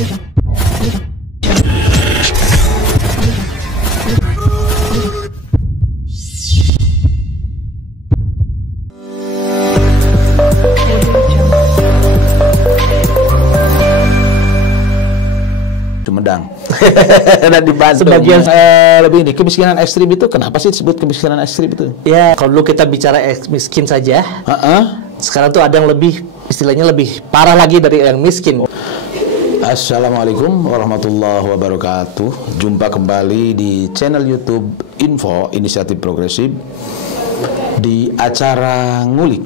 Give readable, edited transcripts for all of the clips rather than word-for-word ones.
Sumedang. Dan di Bandung. Sebagian lebih ini kemiskinan ekstrim itu kenapa sih disebut kemiskinan ekstrim itu? Ya, kalau dulu kita bicara miskin saja, sekarang tuh ada yang lebih, istilahnya lebih parah lagi dari yang miskin. Assalamualaikum warahmatullahi wabarakatuh. Jumpa kembali di channel YouTube Info Inisiatif Progresif di acara Ngulik,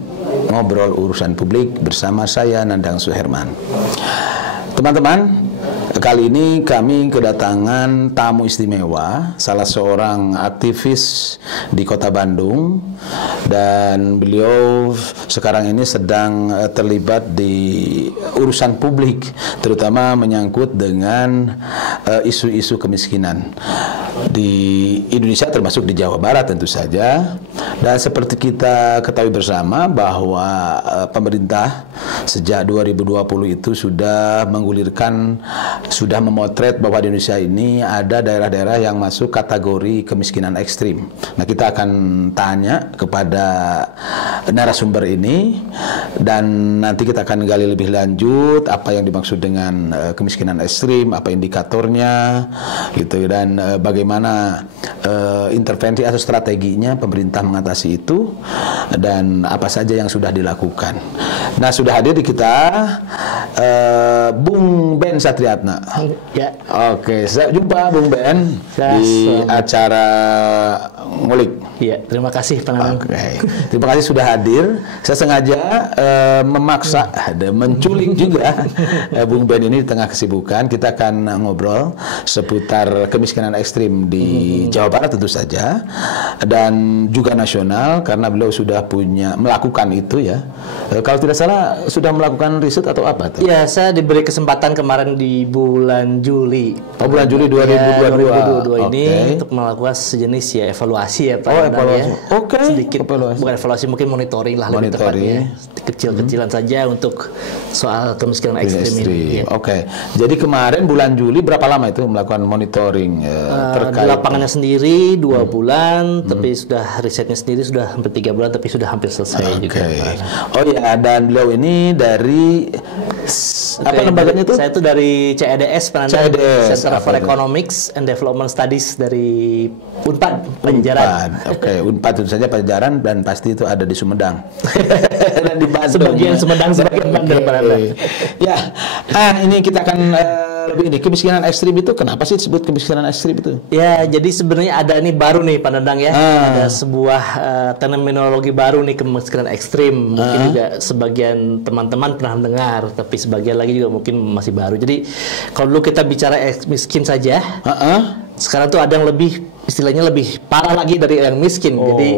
Ngobrol Urusan Publik bersama saya Nandang Suherman. Teman-teman, kali ini kami kedatangan tamu istimewa, salah seorang aktivis di Kota Bandung, dan beliau sekarang ini sedang terlibat di urusan publik, terutama menyangkut dengan isu-isu kemiskinan di Indonesia, termasuk di Jawa Barat tentu saja. Dan seperti kita ketahui bersama bahwa pemerintah sejak 2020 itu sudah menggulirkan, sudah memotret bahwa di Indonesia ini ada daerah-daerah yang masuk kategori kemiskinan ekstrim. Nah, kita akan tanya kepada narasumber ini dan nanti kita akan gali lebih lanjut apa yang dimaksud dengan kemiskinan ekstrim, apa indikatornya, gitu, dan bagaimana intervensi atau strateginya pemerintah mengatasi itu dan apa saja yang sudah dilakukan. Nah, sudah hadir di kita Bung Ben Satriatna. Ya. Oke, saya jumpa Bung Ben di acara Ngulik. Iya, terima kasih Pak Nandang. Oke, terima kasih sudah hadir. Saya sengaja memaksa, menculik juga Bung Ben ini di tengah kesibukan. Kita akan ngobrol seputar kemiskinan ekstrim di Jawa Barat tentu saja, dan juga nasional karena beliau sudah melakukan itu ya. Kalau tidak salah sudah melakukan riset atau apa tuh? Ya, saya diberi kesempatan kemarin di bulan Juli. Oh, bulan Juli 2022 ini untuk melakukan sejenis ya evaluasi ya Pak. Evaluasi. Ya. Oke. Sedikit evaluasi. Bukan evaluasi, mungkin monitoring lah lebih tepatnya. Kecil-kecilan saja untuk soal kemiskinan ekstrim ini. Ya. Oke. Jadi kemarin bulan Juli berapa lama itu melakukan monitoring terkait? Di lapangannya sendiri 2 bulan, tapi sudah risetnya sendiri sudah hampir 3 bulan, tapi sudah hampir selesai juga. Oh ya, dan beliau ini dari apa lembaganya itu? Saya itu dari CEDS, Center for CEDS. Economics and Development Studies dari Unpad, Pajajaran. Oke, Unpad tentu saja Pajajaran, dan pasti itu ada di Sumedang. Dan di Bandung. Sebagian Sumedang, sebagian Bandung. Ya, ini kita akan lebih ini kemiskinan ekstrim itu kenapa sih disebut kemiskinan ekstrim itu? Ya, jadi sebenarnya ada nih baru nih Pak Nandang ya, ada sebuah terminologi baru nih kemiskinan ekstrim. Mungkin juga sebagian teman-teman pernah dengar, tapi sebagian lagi juga mungkin masih baru. Jadi kalau dulu kita bicara miskin saja, sekarang tuh ada yang lebih, istilahnya lebih parah lagi dari yang miskin. Jadi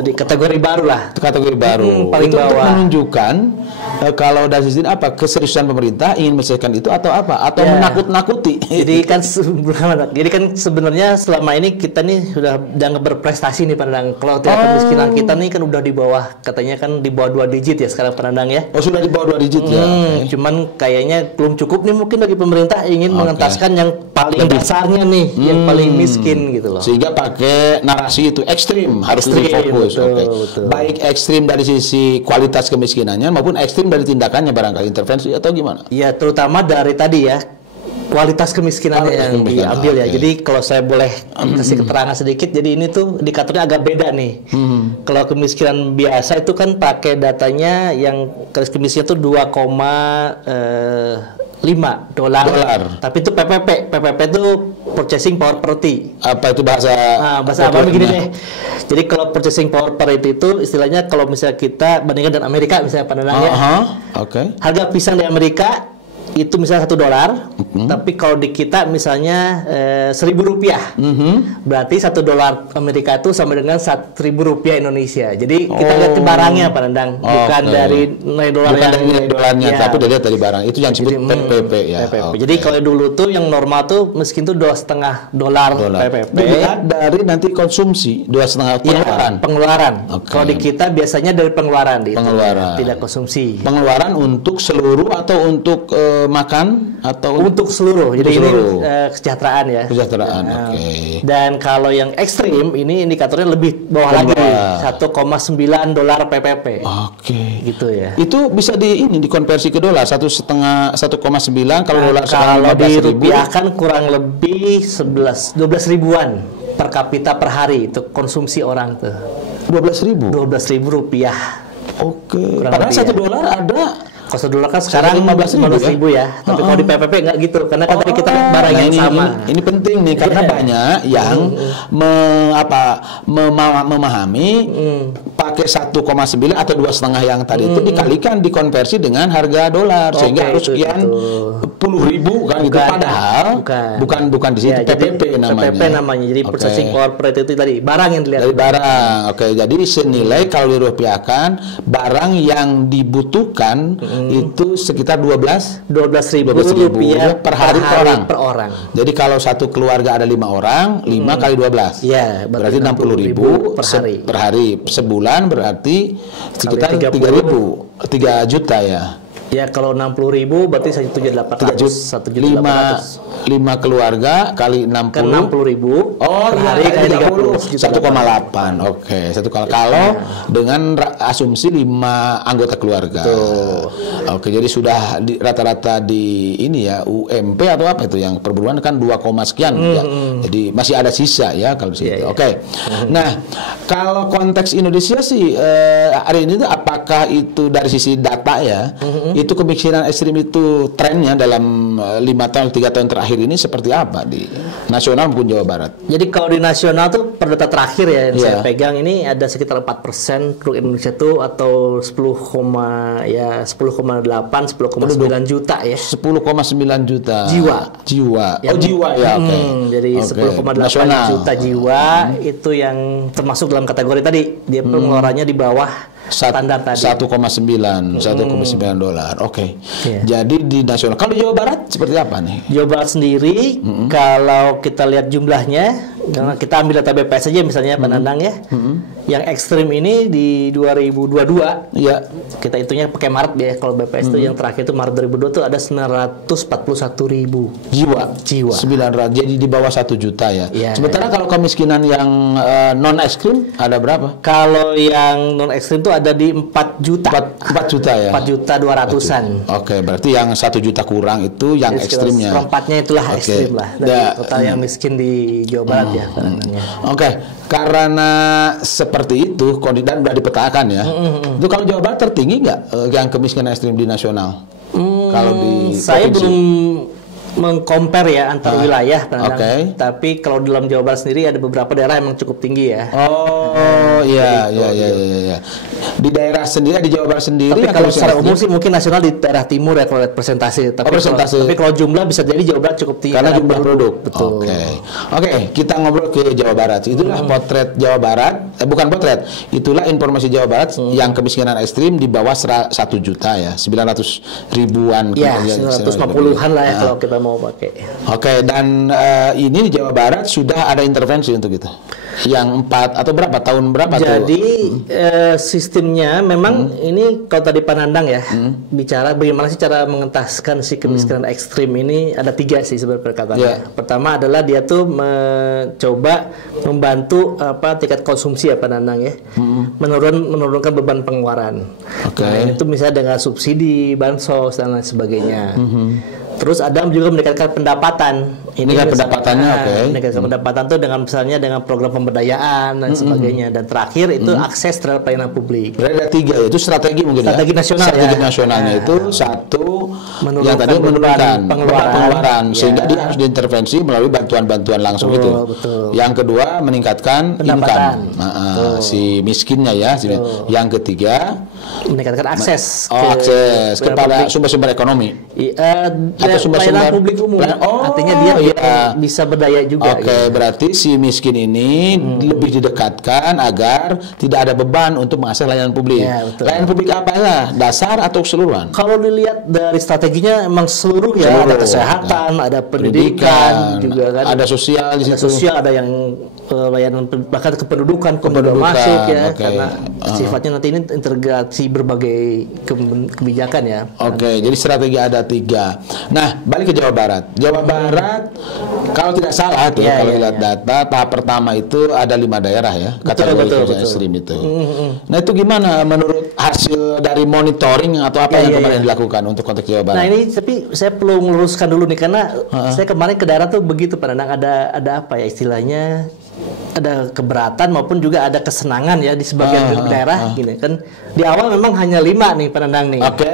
dari kategori baru lah. Kategori baru. Paling itu bawah. untuk menunjukkan kalau dari sisi apa keseriusan pemerintah ingin menyelesaikan itu atau apa? Atau menakut-nakuti? Jadi kan sebenarnya selama ini kita nih sudah dianggap berprestasi nih Pak Nandang. Kalau tingkat kemiskinan kita nih kan udah di bawah, katanya kan di bawah 2 digit ya sekarang Pak Nandang ya. Oh, sudah di bawah 2 digit ya. Cuman kayaknya belum cukup nih mungkin bagi pemerintah ingin mengentaskan yang paling dasarnya nih, yang paling miskin gitu loh. Sehingga pakai narasi itu ekstrim, harus lebih fokus. Betul. Baik ekstrim dari sisi kualitas kemiskinannya maupun ekstrim dari tindakannya, barangkali intervensi atau gimana? Ya, terutama dari tadi ya kualitas kemiskinannya yang diambil ya. Jadi kalau saya boleh kasih keterangan sedikit, jadi ini tuh indikatornya agak beda nih. Kalau kemiskinan biasa itu kan pakai datanya yang kemiskinan itu 2,5 dolar. Tapi itu PPP. PPP itu Purchasing Power Parity. Apa itu bahasa? Bahasa apa begini deh. Jadi kalau Purchasing Power Parity itu istilahnya kalau misalnya kita bandingkan dengan Amerika misalnya Pak Nandang ya. Harga pisang di Amerika itu misalnya $1, tapi kalau di kita misalnya Rp1.000, berarti $1 Amerika itu sama dengan Rp1.000 Indonesia. Jadi kita lihat barangnya Pak Nandang, bukan dari nilai dolarnya, tapi dilihat dari barang itu yang disebut PPP ya. Jadi kalau dulu tuh yang normal tuh miskin tuh $2,5 PPP. Dilihat dari nanti konsumsi, 2,5 pengeluaran. Kalau di kita biasanya dari pengeluaran, pengeluaran, tidak konsumsi. Pengeluaran untuk seluruh atau untuk makan atau untuk seluruh. Jadi seluruh. ini kesejahteraan ya. Kesejahteraan. Oke. Dan kalau yang ekstrim ini indikatornya lebih bawah lagi, $1,9 PPP. Oke. Gitu ya. Itu bisa dikonversi ke dolar 1,5 1,9 kalau dolar sekarang kalau dirupiahkan kurang lebih 12 ribuan per kapita per hari itu konsumsi orang tuh. 12.000. 12.000 rupiah. Oke. Padahal $1 ada. Kalau $1 kan sekarang 15.000 ya. Tapi kalau di PPP nggak gitu, karena kan tadi kita barang yang sama. Ini penting nih karena banyak yang memahami pakai 1,9 atau 2,5 yang tadi itu dikalikan dikonversi dengan harga dolar sehingga harus sekian puluh ribu kan gitu. Padahal bukan di situ PPP namanya. PPP namanya. Jadi purchasing power rate itu tadi barang yang dilihat. Dari barang. Oke, jadi senilai kalau dirupiahkan barang yang dibutuhkan itu sekitar 12.000 rupiah per hari per orang. Jadi kalau satu keluarga ada 5 orang, 5 kali 12. Ya, berarti 60.000 per hari. Sebulan berarti sekitar 3 juta ya. Ya kalau 60.000 berarti 1.800. 5 keluarga kali 60. Kan 60.000 per hari kali 30. 1,8. Oke, kalau dengan asumsi 5 anggota keluarga. Oke, jadi sudah rata-rata di ini ya UMP atau apa itu yang per bulan kan 2, sekian ya. Jadi masih ada sisa ya kalau di situ. Oke. Nah, kalau konteks Indonesia sih hari ini apakah itu dari sisi data ya? Itu kemiskinan ekstrim itu trennya dalam 3 tahun terakhir ini seperti apa di nasional maupun Jawa Barat? Jadi kalau di nasional tuh per data terakhir ya yang saya pegang ini ada sekitar 4% penduduk Indonesia tuh atau 10,8 10,9 juta ya. 10,9 juta jiwa. Jiwa ya, oke. Jadi 10,8 juta jiwa itu yang termasuk dalam kategori tadi dia pengeluarannya di bawah standar tadi. 1,9 dolar. Oke. Jadi di nasional. Kalau Jawa Barat seperti apa nih? Jawa Barat sendiri kalau kita lihat jumlahnya, karena kita ambil data BPS saja misalnya Pak Nandang ya. Yang ekstrim ini di 2022 ya. Kita hitungnya pakai Maret ya. Kalau BPS itu yang terakhir itu Maret 2022 itu ada 941.000 jiwa. 900. Jadi di bawah 1 juta ya. Sementara kalau kemiskinan yang non ekstrim ada berapa? Kalau yang non ekstrim itu ada di 4 juta. 4 juta ya. 4.200.000-an. Oke, berarti yang 1 juta kurang itu yang ekstrimnya. Seperempatnya itulah ekstrim lah. Dari total yang miskin di Jawa Barat ya. Oke, karena seperti itu dan sudah dipetakan ya. Itu kalau Jawa Barat tertinggi nggak yang kemiskinan ekstrim di nasional? Kalau di saya belum mengcompare ya antar wilayah, tapi kalau dalam Jawa Barat sendiri ada beberapa daerah yang memang cukup tinggi ya. Iya. Di daerah sendiri, di Jawa Barat sendiri. Tapi kalau secara umum sih mungkin nasional di daerah timur ya kalau lihat persentase. Tapi kalau jumlah bisa jadi Jawa Barat cukup tinggi. Karena jumlah penduduk. Betul. Oke, kita ngobrol ke Jawa Barat. Itulah potret Jawa Barat. Bukan potret. Itulah informasi Jawa Barat yang kemiskinan ekstrim di bawah 1 juta ya, 900.000-an. Ya, 950-an lah ya kalau kita mau pakai. Oke, dan ini di Jawa Barat sudah ada intervensi untuk itu. Yang 4 atau berapa tahun berapa tuh? Jadi sistemnya memang ini kalau tadi Pak Nandang ya bicara bagaimana sih cara mengentaskan si kemiskinan ekstrim ini ada 3 sih sebenarnya perkataannya. Pertama adalah dia tuh mencoba membantu tingkat konsumsi ya Pak Nandang ya, menurunkan beban pengeluaran. Nah, itu misalnya dengan subsidi, bansos dan lain sebagainya. Terus ada juga meningkatkan pendapatan. Meningkatkan pendapatan tuh dengan misalnya dengan program pemberdayaan dan sebagainya. Dan terakhir itu akses terhadap pelayanan publik. Berarti ada 3 itu strategi mungkin strategi nasional. Strategi nasionalnya itu satu yang tadi menurunkan pengeluaran sehingga dia harus diintervensi melalui bantuan-bantuan langsung itu. Yang kedua meningkatkan income si miskinnya ya. Yang ketiga meningkatkan akses kepada sumber-sumber ekonomi. Atau sumber-sumber publik umum. Artinya dia bisa berdaya juga. Berarti si miskin ini lebih didekatkan agar tidak ada beban untuk mengakses layanan publik. Layanan publik apa ya? Dasar atau keseluruhan? Kalau dilihat dari strateginya emang seluruh ya, ada kesehatan, ada pendidikan juga kan. kan. Ada sosial di situ. Ada sosial, ada yang layanan bahkan kependudukan masuk ya, karena sifatnya nanti ini integrasi berbagai kebijakan ya. Oke, jadi strategi ada 3. Nah, balik ke Jawa Barat. Jawa Barat kalau tidak salah tuh, kalau lihat data tahap pertama itu ada 5 daerah ya, kategori kerja ekstrim itu. Nah, itu gimana menurut hasil dari monitoring atau apa yang kemarin dilakukan untuk konteks Jawa Barat? Nah, ini tapi saya perlu meluruskan dulu nih, karena saya kemarin ke daerah tuh begitu Pak Danang, ada apa ya istilahnya, ada keberatan maupun juga ada kesenangan ya di sebagian daerah gini kan. Di awal memang hanya 5 nih Pak Danang nih. Oke.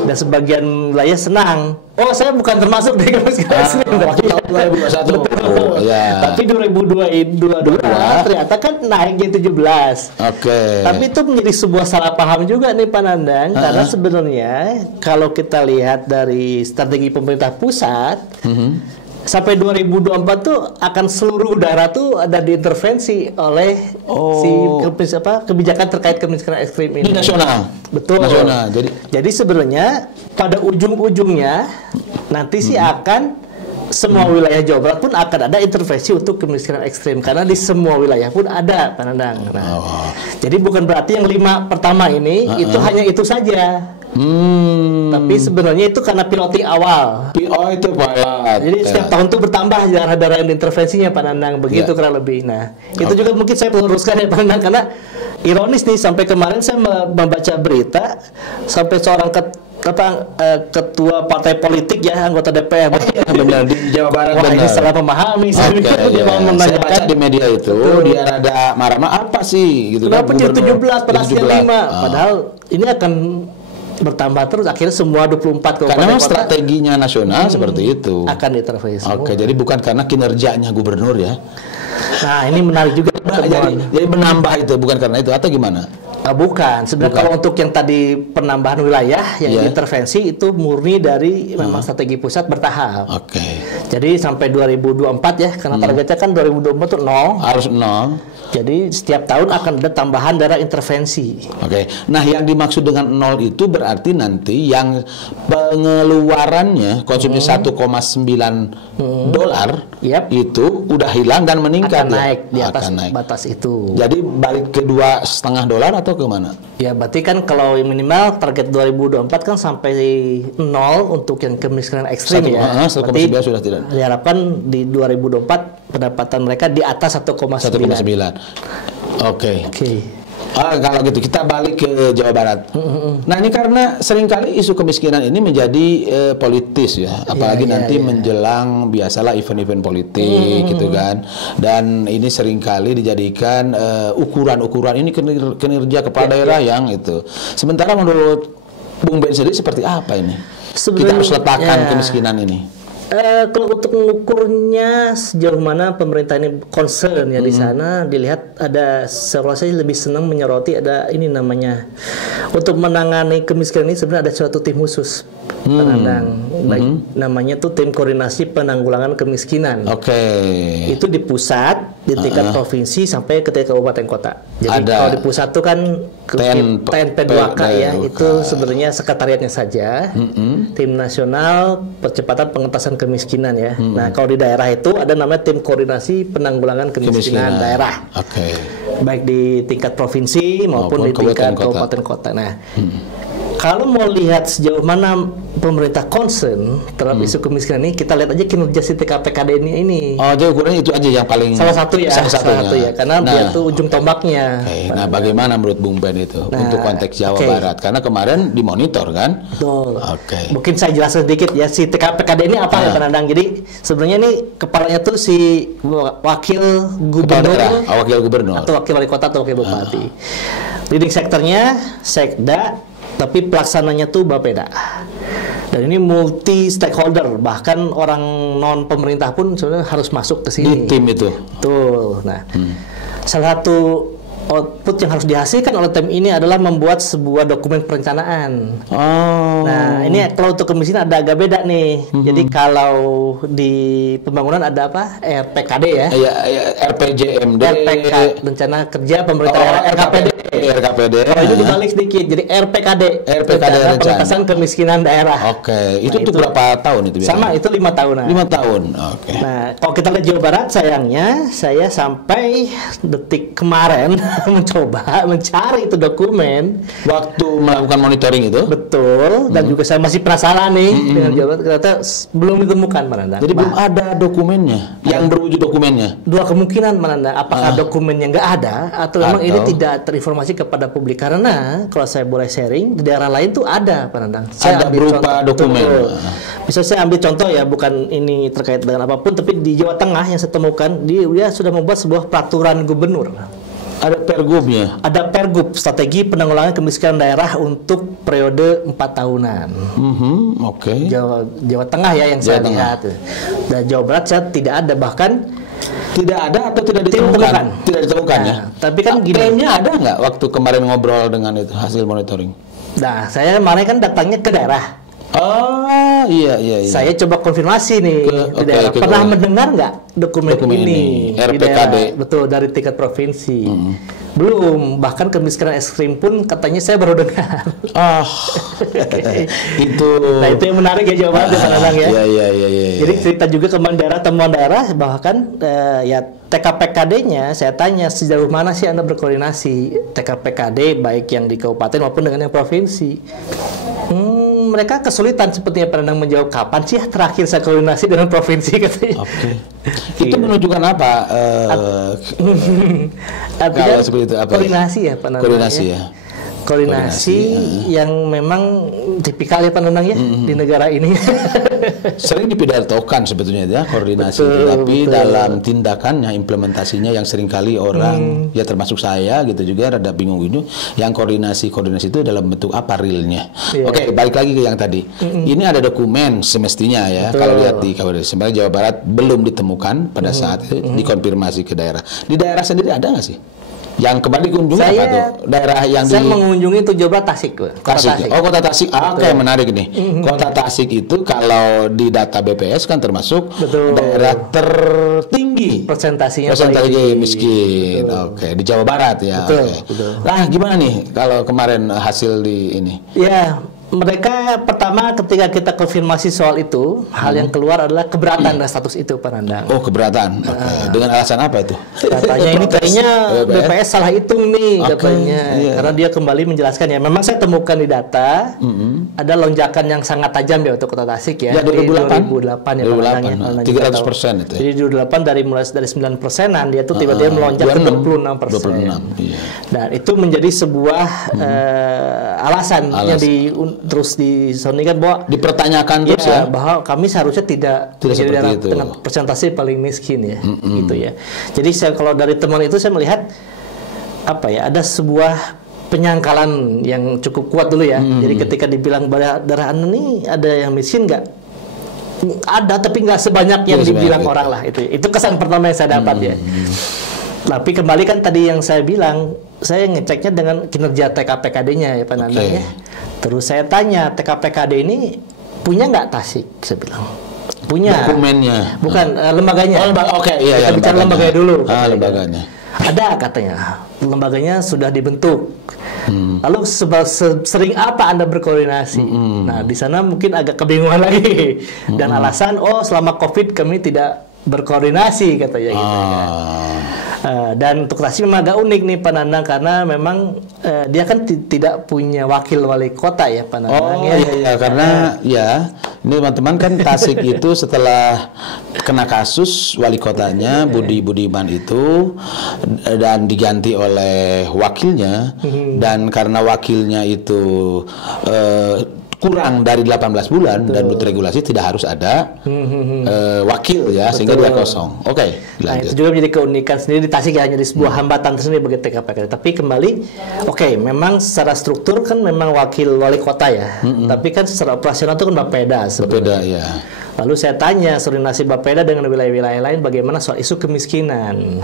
Dan sebagian wilayah senang. Oh, saya bukan termasuk di kemiskinan ekstrim. Waktu tahun 2021. Tapi 2022 ternyata kan naiknya 17. Oke. Tapi itu menjadi sebuah salah paham juga nih Pak Nandang, karena sebenarnya kalau kita lihat dari strategi pemerintah pusat, sampai 2024 tuh akan seluruh daerah tuh ada diintervensi oleh kebijakan terkait kemiskinan ekstrim ini. Di nasional. Betul. Nasional. Jadi sebenarnya pada ujung-ujungnya nanti sih akan semua wilayah Jawa Barat pun akan ada intervensi untuk kemiskinan ekstrim, karena di semua wilayah pun ada Pak Nandang. Nah, jadi bukan berarti yang 5 pertama ini itu hanya itu saja. Tapi sebenarnya itu karena piloting awal. Itu pilot. Jadi setiap tahun tuh bertambah daerah-daerah yang intervensinya Pak Nandang, begitu kurang lebih. Nah, itu juga mungkin saya perlu luruskan ya Pak Nandang, karena ironis nih, sampai kemarin saya membaca berita sampai seorang ketua partai politik ya, anggota DPR benar di Jawa Barat. Wah, ini salah pemahami. Dia mau menanyakan, saya baca di media itu, dia ada marah-marah apa sih gitu. Kenapa jadi 17 pada 5? Padahal ini akan bertambah terus, akhirnya semua 24 kabupaten karena kota strateginya nasional seperti itu akan intervensi. Oke, jadi bukan karena kinerjanya gubernur ya. Nah, ini menarik juga. Jadi menambah itu bukan karena itu atau gimana? Bukan. Sebenarnya kalau untuk yang tadi penambahan wilayah yang intervensi itu murni dari memang strategi pusat bertahap. Oke. Jadi sampai 2024 ya, karena targetnya kan 2024 itu 0. Harus 0. Jadi setiap tahun akan ada tambahan daerah intervensi. Oke. Nah, yang dimaksud dengan 0 itu berarti nanti yang pengeluarannya konsumsi 1,9 dolar itu udah hilang dan meningkat akan naik di atas naik. batas itu. Jadi balik ke 2,5 dolar atau kemana? Ya, berarti kan kalau minimal target 2024 kan sampai 0 untuk yang kemiskinan ekstrim ya. 1,9 sudah tidak. Diharapkan di 2024 pendapatan mereka di atas 1,9. Oke. Kalau gitu kita balik ke Jawa Barat. Nah, ini karena seringkali isu kemiskinan ini menjadi politis ya, apalagi nanti menjelang biasalah event-event politik gitu kan. Dan ini seringkali dijadikan ukuran-ukuran ini kinerja kepala daerah yang itu. Sementara menurut Bung Ben sendiri seperti apa ini? Kita harus letakkan kemiskinan ini. Kalau untuk mengukurnya sejauh mana pemerintah ini concern ya di sana, dilihat ada, saya lebih senang menyoroti ada ini namanya, untuk menangani kemiskinan ini sebenarnya ada suatu tim khusus namanya tuh tim koordinasi penanggulangan kemiskinan. Itu di pusat, di tingkat provinsi sampai ke tingkat kabupaten kota. Jadi kalau di pusat tuh kan TNP2K ya, itu sebenarnya sekretariatnya saja. Tim Nasional Percepatan Pengentasan Kemiskinan ya. Nah, kalau di daerah itu ada namanya tim koordinasi penanggulangan kemiskinan daerah. Baik di tingkat provinsi maupun di tingkat kabupaten kota. Nah, kalau mau lihat sejauh mana pemerintah concern terhadap isu kemiskinan ini, kita lihat aja kinerja si TKPKD ini. Jadi ukurannya itu aja yang paling salah satu ya, karena dia tuh ujung tombaknya. Nah, bagaimana menurut Bung Ben itu untuk konteks Jawa Barat? Karena kemarin dimonitor kan? Betul. Mungkin saya jelaskan sedikit ya, si TKPKD ini apa ya Pak Nandang. Jadi sebenarnya ini kepalanya tuh si wakil gubernur atau wakil wali kota atau wakil bupati. Leading sektornya Sekda, tapi pelaksananya tuh Bapeda. Dan ini multi stakeholder, bahkan orang non pemerintah pun sebenarnya harus masuk ke sini. Di tim itu. Betul. Nah, salah satu output yang harus dihasilkan oleh tim ini adalah membuat sebuah dokumen perencanaan. Nah, ini kalau untuk kemiskinan ada agak beda nih. Jadi kalau di pembangunan ada apa? RPKD ya. Iya, RPJMD. RPK, Rencana Kerja Pemerintah Daerah, RKPD. RKPD. Kalau itu dibalik sedikit, jadi RPKD. RPKD Pengentasan Kemiskinan Daerah. Oke, itu tuh berapa tahun itu biasanya? Sama, itu 5 tahunan. 5 tahun. Oke. Nah, kalau kita lihat Jawa Barat, sayangnya saya sampai detik kemarin mencoba mencari itu dokumen waktu melakukan monitoring itu. Betul. Dan juga saya masih penasaran nih dengan Jawa Barat, ternyata belum ditemukan, Mananda. Jadi belum ada dokumennya yang berwujud dokumennya. Dua kemungkinan, Mananda. Apakah dokumennya nggak ada atau memang ini tidak terinformasi kepada publik, karena kalau saya boleh sharing di daerah lain tuh ada, Mananda. Ada berupa dokumen. Bisa saya ambil contoh ya, bukan ini terkait dengan apapun, tapi di Jawa Tengah yang saya temukan, dia sudah membuat sebuah peraturan gubernur. Ada pergubnya. Ada pergub, strategi penanggulangan kemiskinan daerah untuk periode 4 tahunan. Oke. Jawa Tengah ya yang saya lihat. Dan Jawa Barat saya tidak ada, bahkan tidak ada atau tidak ditemukan. Tidak ditemukan ya. Tapi kan gini. Klaimnya ada nggak waktu kemarin ngobrol dengan itu hasil monitoring? Nah, saya kemarin kan datangnya ke daerah. Oh iya. Saya coba konfirmasi nih di daerah. Pernah mendengar nggak dokumen ini? RPKD. Betul, dari tingkat provinsi. Belum, bahkan kemiskinan ekstrim pun katanya saya baru dengar. Itu. Nah, itu yang menarik ya jawabannya, Pak Nanang ya. Iya. Jadi cerita juga ke temuan daerah, bahkan ya TKPKD-nya saya tanya sejauh mana sih Anda berkoordinasi TKPKD baik yang di kabupaten maupun dengan yang provinsi. Mereka kesulitan sepertinya Pak Nanang menjawab kapan sih terakhir saya koordinasi dengan provinsi, katanya. Oke. Itu menunjukkan apa? Artinya seperti itu, apa koordinasi ya Pak Nanang. Koordinasi yang memang tipikal ya Pak Nanang ya di negara ini. Sering dipidatokan sebetulnya ya koordinasi, tapi dalam tindakannya, implementasinya yang seringkali orang ya termasuk saya gitu juga rada bingung gitu. Yang koordinasi itu dalam bentuk apa realnya? Oke, balik lagi ke yang tadi. Ini ada dokumen semestinya ya. Kalau lihat di KWD, sebenarnya Jawa Barat belum ditemukan pada saat itu dikonfirmasi ke daerah. Di daerah sendiri ada nggak sih? Yang kembali dikunjungi apa tuh? Daerah yang saya mengunjungi itu Jawa Barat, Tasik. Tasik. Oh, Kota Tasik. Oke, menarik nih. Kota Tasik itu kalau di data BPS kan termasuk daerah tertinggi persentase miskin. Oke, di Jawa Barat ya. Betul. Nah, gimana nih kalau kemarin hasil di ini? Ya, mereka pertama ketika kita konfirmasi soal itu, hal yang keluar adalah keberatan dengan status itu, Pak Nandang. Oh, keberatan. Dengan alasan apa itu? Katanya ini kayaknya BPS salah hitung nih, katanya. Karena dia kembali menjelaskan ya, memang saya temukan di data ada lonjakan yang sangat tajam ya untuk Kota Tasik ya. Ya, 2008 ya, Pak Nandang ya. 300% itu. Jadi 2008 mulai dari 9%-an dia tuh tiba-tiba melonjak ke 26%. Dan itu menjadi sebuah alasan yang terus disonikan bahwa dipertanyakan terus ya bahwa kami seharusnya tidak menjadi dalam persentase paling miskin ya, gitu ya. Jadi kalau dari teman itu saya melihat apa ya, ada sebuah penyangkalan yang cukup kuat dulu ya. Jadi ketika dibilang daerah ini ada yang miskin nggak? Ada, tapi nggak sebanyak yang dibilang orang lah. Itu kesan pertama yang saya dapat ya. Tapi kembali kan tadi yang saya bilang, saya ngeceknya dengan kinerja TKPKD-nya ya Pak Nandang ya. Terus saya tanya, TKPKD ini punya nggak Tasik? Saya bilang punya. Dokumennya? Bukan, lembaganya. Kita bicara lembaganya dulu. Lembaganya. Ada katanya, lembaganya sudah dibentuk. Lalu sering apa Anda berkoordinasi? Nah, di sana mungkin agak kebingungan lagi. Dan alasan, selama COVID kami tidak berkoordinasi katanya gitu ya. Dan untuk Tasik memang agak unik nih Pak Nandang, karena memang dia kan tidak punya wakil wali kota ya Pak Nandang. Karena ya ini teman-teman kan Tasik itu setelah kena kasus wali kotanya Budi Budiman itu dan diganti oleh wakilnya, dan karena wakilnya itu kurang dari 18 bulan dan menurut regulasi tidak harus ada wakil ya. Sehingga dia kosong. Nah, itu juga menjadi keunikan sendiri di Tasik ya, hanya di sebuah hambatan tersendiri bagi TKPKD. Tapi kembali memang secara struktur kan memang wakil wali kota ya. Tapi kan secara operasional itu kan Bapeda ya. Lalu saya tanya koordinasi Bapeda dengan wilayah-wilayah lain bagaimana soal isu kemiskinan.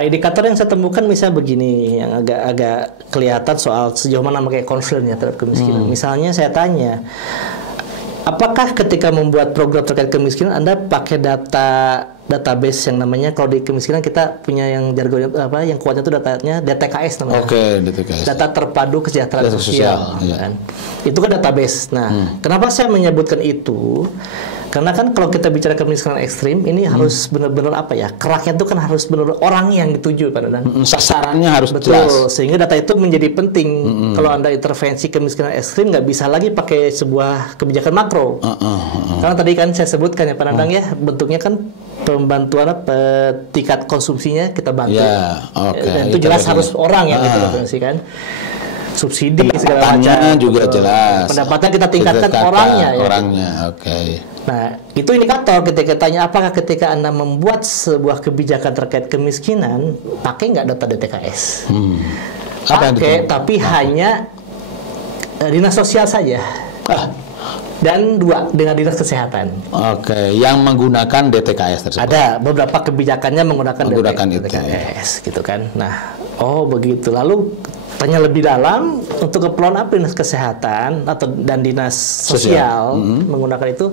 Indikator yang saya temukan misalnya begini, yang agak kelihatan soal sejauh mana pakai concernnya terhadap kemiskinan. Misalnya saya tanya, apakah ketika membuat program terkait kemiskinan Anda pakai database yang namanya, kalau di kemiskinan kita punya yang jargon yang kuatnya itu datanya DTKS namanya. DTKS. Data terpadu kesejahteraan sosial. Kan? Itu kan database. Nah, kenapa saya menyebutkan itu? Karena kan kalau kita bicara kemiskinan ekstrim, ini harus benar-benar keraknya itu kan harus benar-benar orang yang dituju pada sasarannya harus betul, jelas. Sehingga data itu menjadi penting. Kalau Anda intervensi kemiskinan ekstrim, nggak bisa lagi pakai sebuah kebijakan makro. Karena tadi kan saya sebutkan ya Pak Nandang ya, bentuknya kan pembantuan tingkat konsumsinya kita bantu. Dan itu jelas harus orang yang diintervensikan. Subsidi segala macam juga jelas. Pendapatan kita tingkatkan orangnya. Nah, itu indikator ketika tanya apakah ketika Anda membuat sebuah kebijakan terkait kemiskinan pakai nggak data DTKS? Pakai, tapi hanya dinas sosial saja. Dan 2 dengan dinas kesehatan. Yang menggunakan DTKS tersebut. Ada beberapa kebijakannya menggunakan DTKS, gitu kan. Nah, begitu. Lalu tanya lebih dalam untuk keperluan apa dinas kesehatan dan dinas sosial menggunakan itu,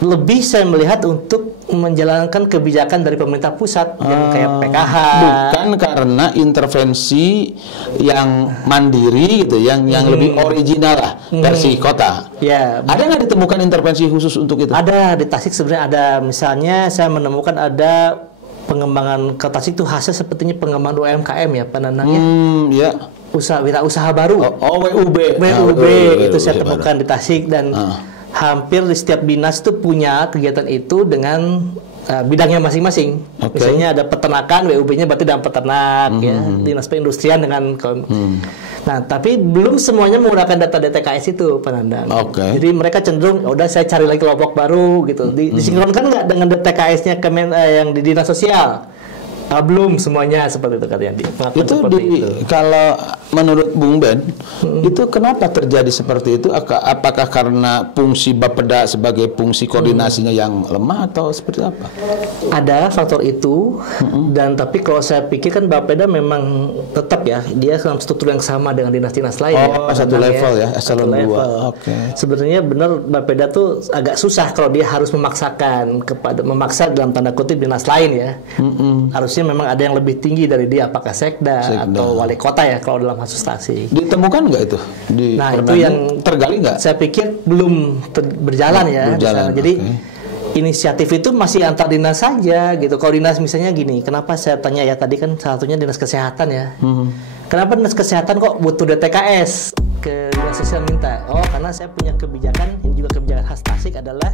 lebih saya melihat untuk menjalankan kebijakan dari pemerintah pusat yang kayak PKH. Bukan karena intervensi yang mandiri gitu, yang lebih original lah versi kota. Ya. Ada nggak ditemukan intervensi khusus untuk itu? Ada di Tasik sebenarnya ada. Misalnya saya menemukan ada pengembangan ke Tasik itu hasil sepertinya pengembangan UMKM ya Pak Nanang ya. Wirausaha baru. WUB itu saya temukan di Tasik dan hampir di setiap dinas itu punya kegiatan itu dengan bidangnya masing-masing. Misalnya ada peternakan, WUB-nya berarti dalam peternak ya, dinas perindustrian dengan Nah, tapi belum semuanya menggunakan data DTKS itu, Pak Nandang. Jadi mereka cenderung, udah saya cari lagi kelompok baru gitu. Disinkronkan nggak dengan DTKS-nya yang di dinas sosial? Belum semuanya seperti itu katanya. Kalau menurut Bung Ben, itu kenapa terjadi seperti itu? Apakah karena fungsi Bapeda sebagai fungsi koordinasinya yang lemah atau seperti apa? Ada faktor itu, dan tapi kalau saya pikir kan Bapeda memang tetap ya, dia dalam struktur yang sama dengan dinas-dinas lain. Satu level ya, eselon 2. Sebenarnya benar Bapeda tuh agak susah kalau dia harus memaksakan memaksa dalam tanda kutip dinas lain ya. Harusnya memang ada yang lebih tinggi dari dia, apakah sekda atau wali kota ya kalau dalam kasus Tasik. Ditemukan nggak itu? Itu yang tergali nggak? Saya pikir belum berjalan ya. Jadi inisiatif itu masih antar dinas saja gitu. Kalau dinas misalnya gini, kenapa saya tanya ya tadi kan salah satunya dinas kesehatan ya. Kenapa dinas kesehatan kok butuh DTKS? Ke dinas sosial minta. Karena saya punya kebijakan, ini juga kebijakan khas Tasik adalah